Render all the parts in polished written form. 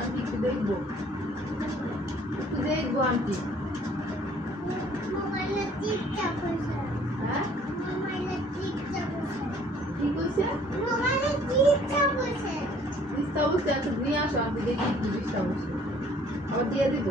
Aunty के देखो aunty mobile tiptop হইছে হ্যাঁ মোবাইল টিপটপ হইছে কি কইছে মোবাইল টিপটপ হইছে দিস্তা বসে আছে নিয়ে আসো আন্টি দেখি কি দিস্তা বসে আবার দিয়ে দিব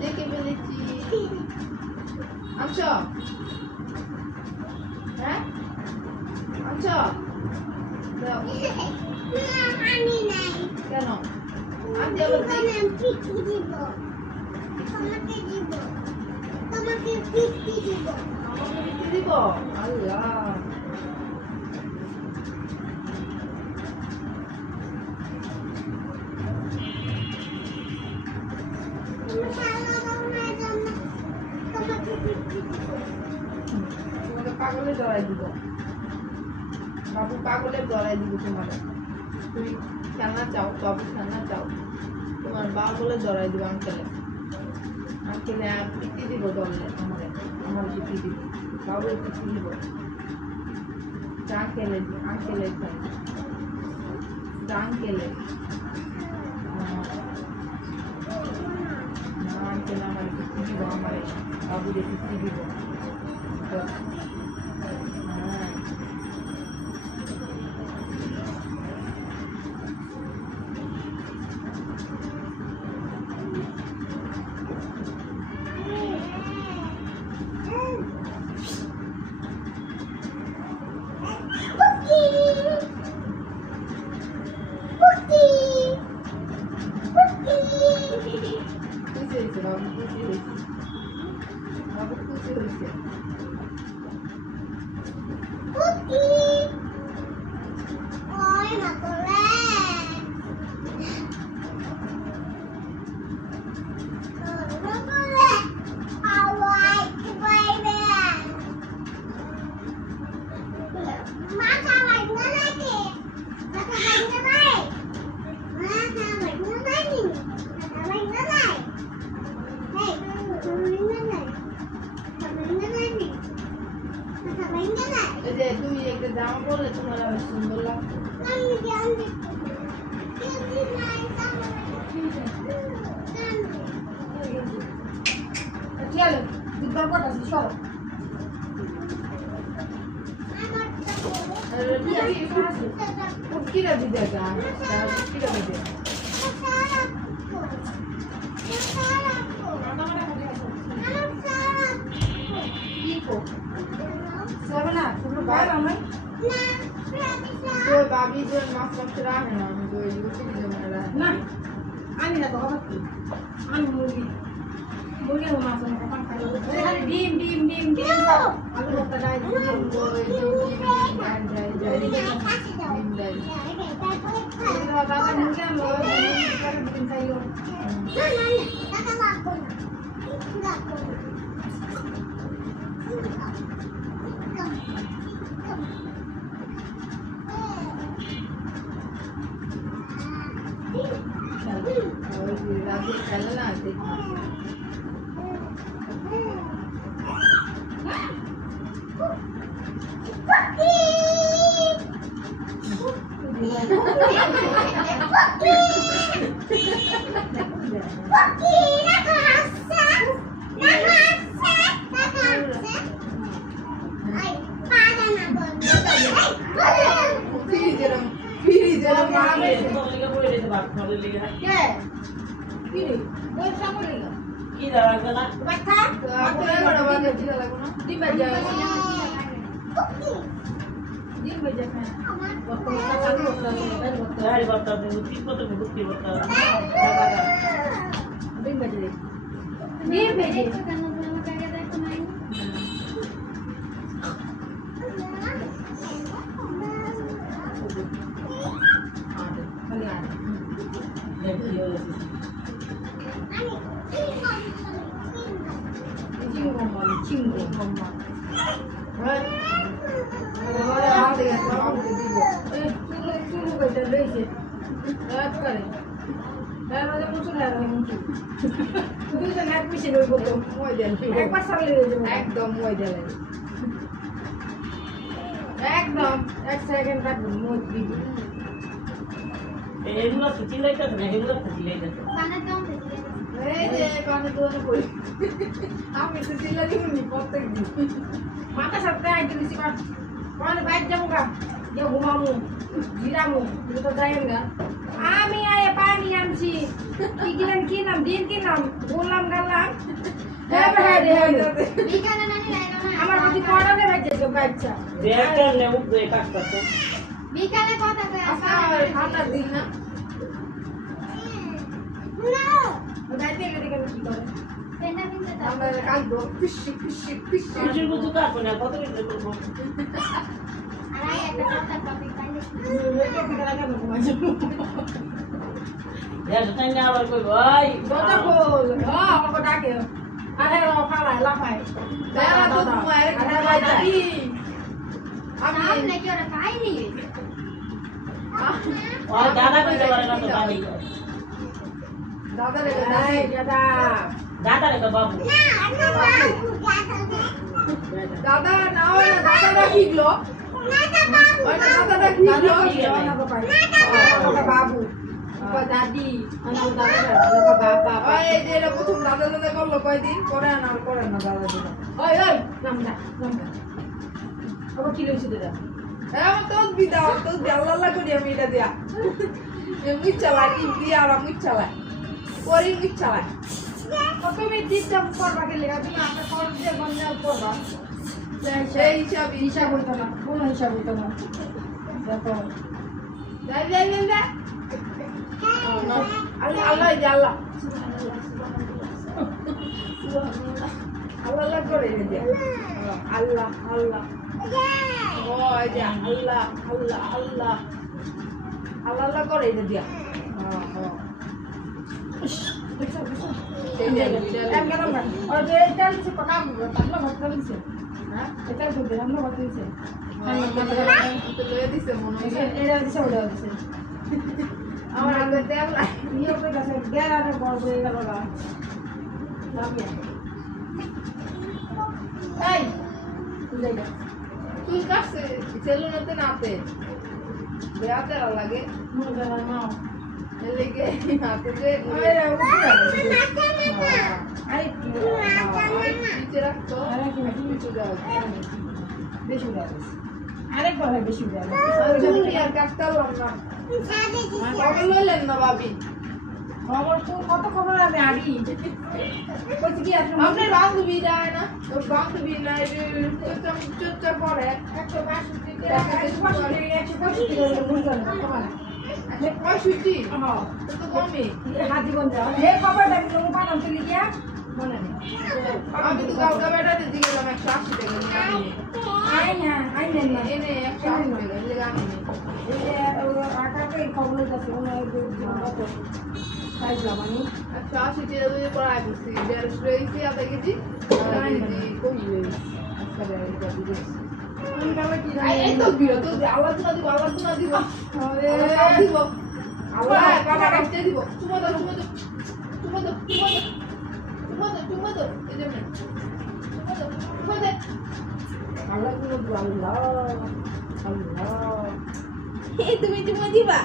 দেখে ফেলেছি আচ্ছা হ্যাঁ আচ্ছা আমি নাই কেন আন্টি আবার তোমাকে দিব তোমাকে দিব তোমাকে পিটি দিব আমাকে দিতে দিব আল্লাহ তোমাকে পাগলে জড়াই দিব বাবু পাগলে জড়াই দিব তোমার তুমি খেলনা চাও বাবু খেলনা চাও তোমার পাগলে জড়াই দিব আঙ্কেলে আঙ্কেলে পিটি দিব দলে আমার পিটি দিব বাবু পিটি দিব আঙ্কেলে আঙ্কেলে আঙ্কেলে আঙ্কেলে আমার পিটি দিব আমার বাবু পিটি দিব তুমি একটা জামা পরলে তোমার অনেক সুন্দর লাগতো কিরা দিতে কিরা দিতে बाबी जो मास मास रहा है ना जो यूट्यूब जो बना रहा है ना आनी ना तो बाबा की आनी मुर्गी मुर्गी हो मास में पापा खाए अरे खाली डीम डीम डीम डीम आलू होता है डीम वो डीम डाल ये दादा मुर्गी हम लोग कर दिन खाइयो रात खेलना देखना ফ্রিজের কে কি রে ওই সামনে লাগা কি দাঁড়াবে না বাচ্চা ডিম বাজা ডিম বাজা খায় বর্তমানে চালু করতে হবে গাড়ি বার্তা দেবো ঠিক মতো বুদ্ধি বার্তা ডিম বাজা ডিম বাজা 친구 엄마 친구가 있잖아 레이지 나까지 나는 무슨 알아 무슨 দুজন এক পিছে রইব তো একবার সারলে হয়ে যাবে একদম মই দেলে একদম এক সেকেন্ড রাখবো মোট দিব এগুলো কিছু লাইতেছে না এগুলো কিছু লাইতেছে এই যে কানে দোনে কই আমি তো চিল্লা দিবনি প্রত্যেক দিন মাথা সাথে আইতে দিছি কোন বাইক যাবো গা যে ঘুমামু জিরামু তুমি তো যাইম না আমি আয়ে পানি আনছি কি কিনাম কি নাম দিন কি নাম বললাম গালাম আমার কাছে কড়া দে বাইতে তো বাচ্চা দেখটা নে উঠবে কাজ করতে বিকালে কথা কই আচ্ছা ঠান্ডা দিন না যাইতে গেলে কেন কি করে পেন্ডা পিনতে দাও আমরা কাল দো পিশি পিশি পিশি কিছু কিছু কাজ না কত কিছু করব আর আই একটা কথা টপিক পাইলে এটা কি করা কেন ঘুমাইছো এর তাই না আবার কই ভাই দরজা খোল হ্যাঁ আমাকে ডাকে আরে ও খালাই লাফাই বেলা তো তোমার আরে ভাই দাদি সামনে আমি কি ওরা পাইনি ও দাদা কইতে পারে না তো দাদি দাদা রে এই দাদা দাদা রে তো বাবু না না বাবু দাদা নাও না দাদাটা শিখলো ওই দাদাটা শিখলো বাবু দাদি দাদা বাবা ওই যে এটা প্রথম দাদা দাদা করলো কয়দিন করে না দাদা দাদা ওই ওই নাম না আবার কি লইছে দাদা আমার তো বিদাও তো আল্লাহ করি আমি এটা দিয়া মুই চালাই দিয়া আর মুই চালাই পরে মুই চালাই তুমি দিতে করবা কে লাগা তুমি আপনি কোন যে বন্যা করবা সেই হিসাবে হিসাব হইতো না কোন হিসাব হইতো না দেখো যাই আল্লাহ আল্লাহ যে আল্লাহ আল্লাহ করে দিয়া আল্লাহ আল্লাহ ও এই যে আল্লাহ আল্লাহ আল্লাহ আল্লাহ করে এটা দিয়া এম কেন না আর যে এটা লিখে কথা বলবো তাহলে ভাবতে লিখে হ্যাঁ এটা বলতে আমরা ভাবতে লিখে লয়ে দিছে মনে হয় এটা দিছে ওটা দিছে আমার আগে দেব না নিয়ে ওকে কাছে গেরারে বড় হয়ে গেল না লামিয়া এই তুই যাই তুই কাছে সেলুনেতে নাতে বেয়াতে লাগে মনে জানা না এলেগে হাতে যে আরে উপরে আরে কি নিচে রাখতো আরে কি নিচে দাও বেশি উড়া আরেকবার হয় বেশি উড়া চুল আর কাটতাম না কবে লইলেন না ভাবি খবর তো কত খবর আমি আড়ি কইছি কি আসলে আপনার বান্ধবী যায় না ওর বান্ধবী নাই চুপচাপ পরে 65 তো কমই হাজিগঞ্জ হে খবর দেখি তুমি পালাম চলে গিয়া মনে নেই আমি তো কালকে বেটাতে দিয়ে গেলাম 180 টাকা নিয়ে আমি আই না আই নেন না এনে 180 টাকা লেগে আমি এই যে আকাকে খবর যাচ্ছে ওনা কত খাইলাম আমি 180 টাকা দিয়ে পড়াই দিছি 150 রয়েছি আধা কেজি কই আচ্ছা এটা দিছি আমি কালে কি এই তো বিরত আল্লাহ না দিব আরে দিব আল্লাহ বাবা কাটতে দিব তুমি দাও এই যে তুমি দাও আল্লাহ কোনো আল্লাহ তুমি চুমা দিবা?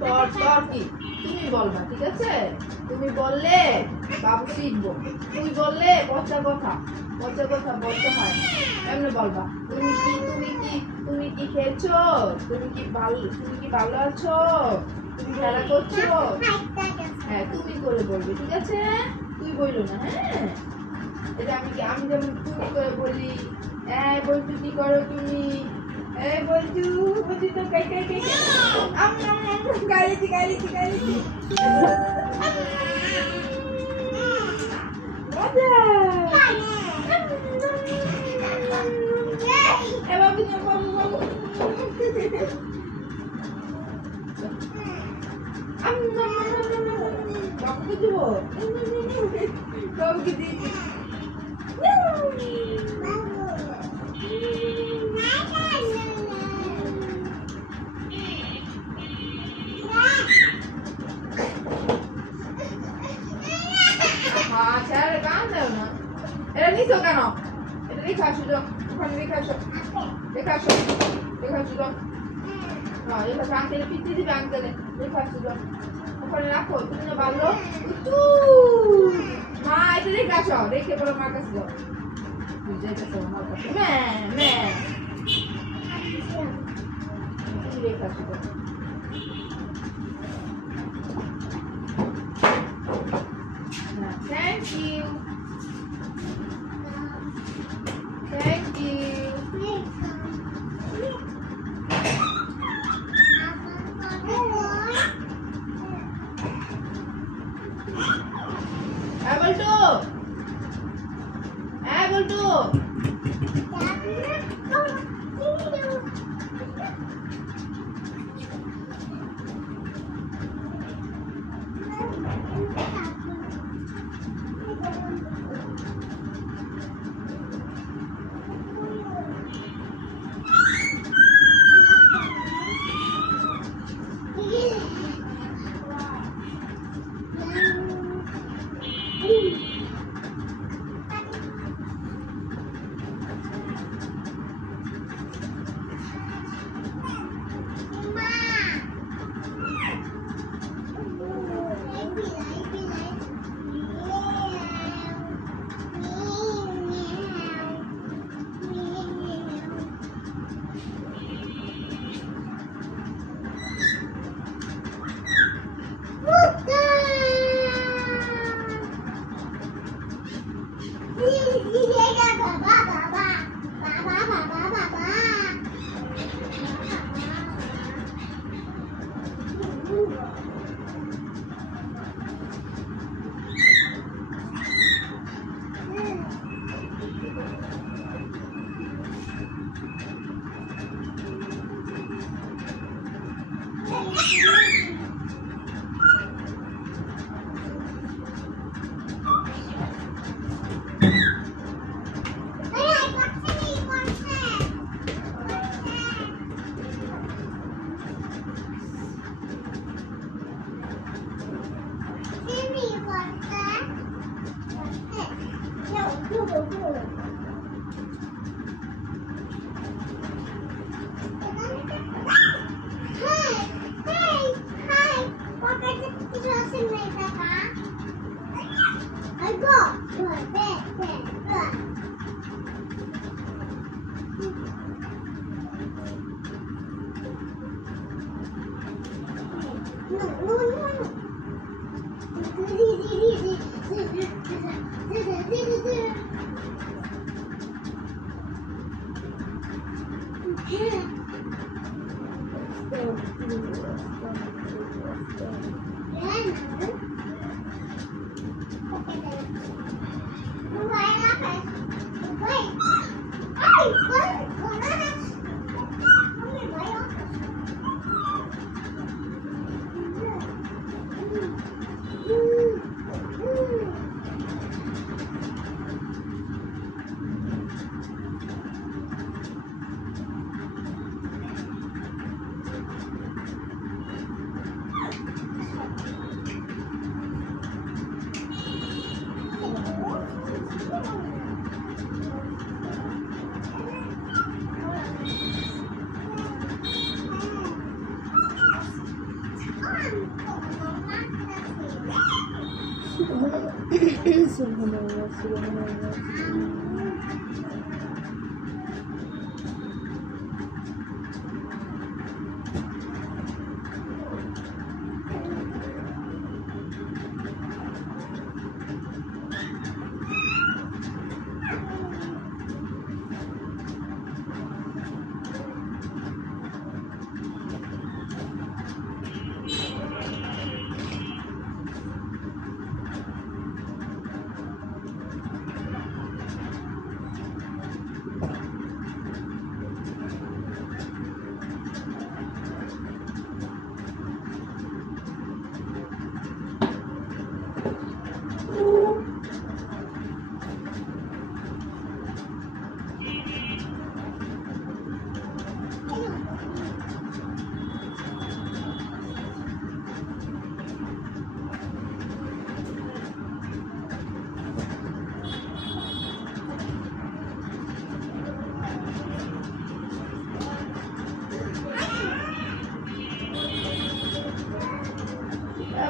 তোর কি? তুমি বলবা, ঠিক আছে? তুমি বললে বাবু শিখবো, তুই বললে পচা কথা বলতে হয়, এমনি বলবা। তুমি কি খেয়েছো? তুমি কি ভালো আছো? তুমি খেলা করছো? হ্যাঁ, তুমি করে বলবে, ঠিক আছে? তুই বললো না, হ্যাঁ? এটা আমি যেমন তুমি করে বলি, এই বলছু কি করো তুমি? এই বলছু তো কাই গাইছি মজা। এ বাবু বাবুকে দিব, বাবুকে দিয়েছি। আচ্ছা, গান দাও না। এটা নিছো কেন? এটা রেখে আসো, ওখানে রেখে আসো। না, রেখে আসো, আঙ্কেলে পিছিয়ে দিবে, আঙ্কেলে রেখে আসো। ওখানে রাখো, তুমি না ভালো। মা, এটা রেখে আসো, রেখে পরে মার কাছে যাও। বুঝাইতেছো আমার কাছে? রেখে আসো। Thank you. বলটু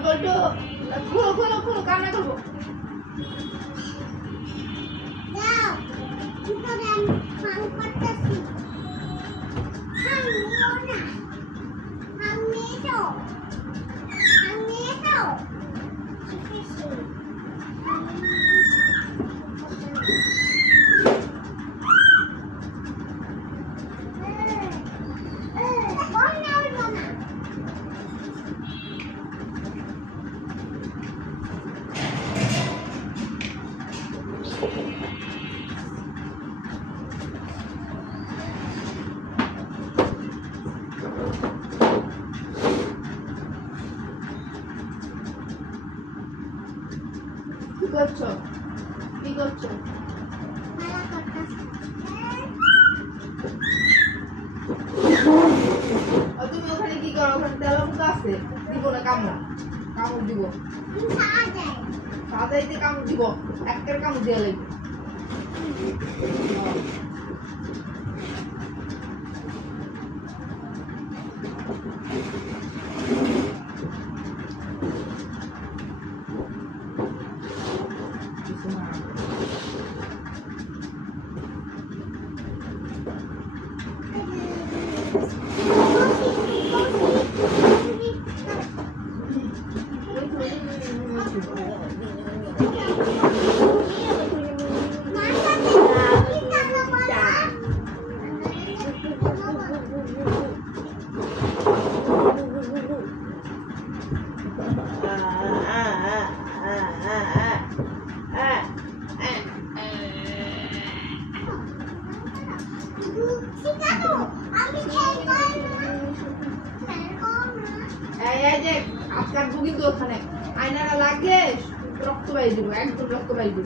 বলতো খুলো খুলো খুলো কান্না করবো যাও দুটো গান ফান করতেছি হামিও না হামিও হামিও শিখেছি কি করছো কি করছো মালা করতেছি তুমি ওখানে কি করো ওখানে তেল পোকা আছে দিব না কামড় দিব সাজাই সাজাইতে কামড় দিব একটার কামড় দিয়ে লাগবে এই যে আজকাল বুগি তো ওখানে আয়নাটা লাগে রক্ত বাইরে দিব একদম রক্ত বাইরে দিব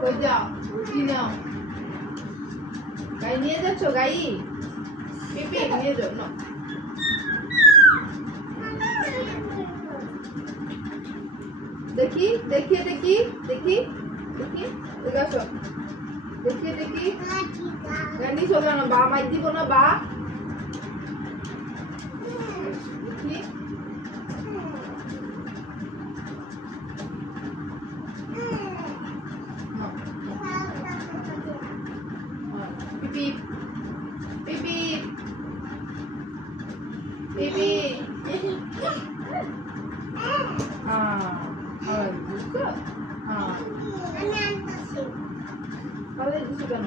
কই যাও কি নাও গাই নিয়ে যাচ্ছ গাই পেঁপে নিয়ে যাও না দেখি দেখি দেখি দেখি দেখি দেখে আসো দেখি দেখি গানি শোনো না বা মাই দিব না বা দেখি পিপি পিপি পিপি বুঝছো তাহলে দিচ্ছি কেন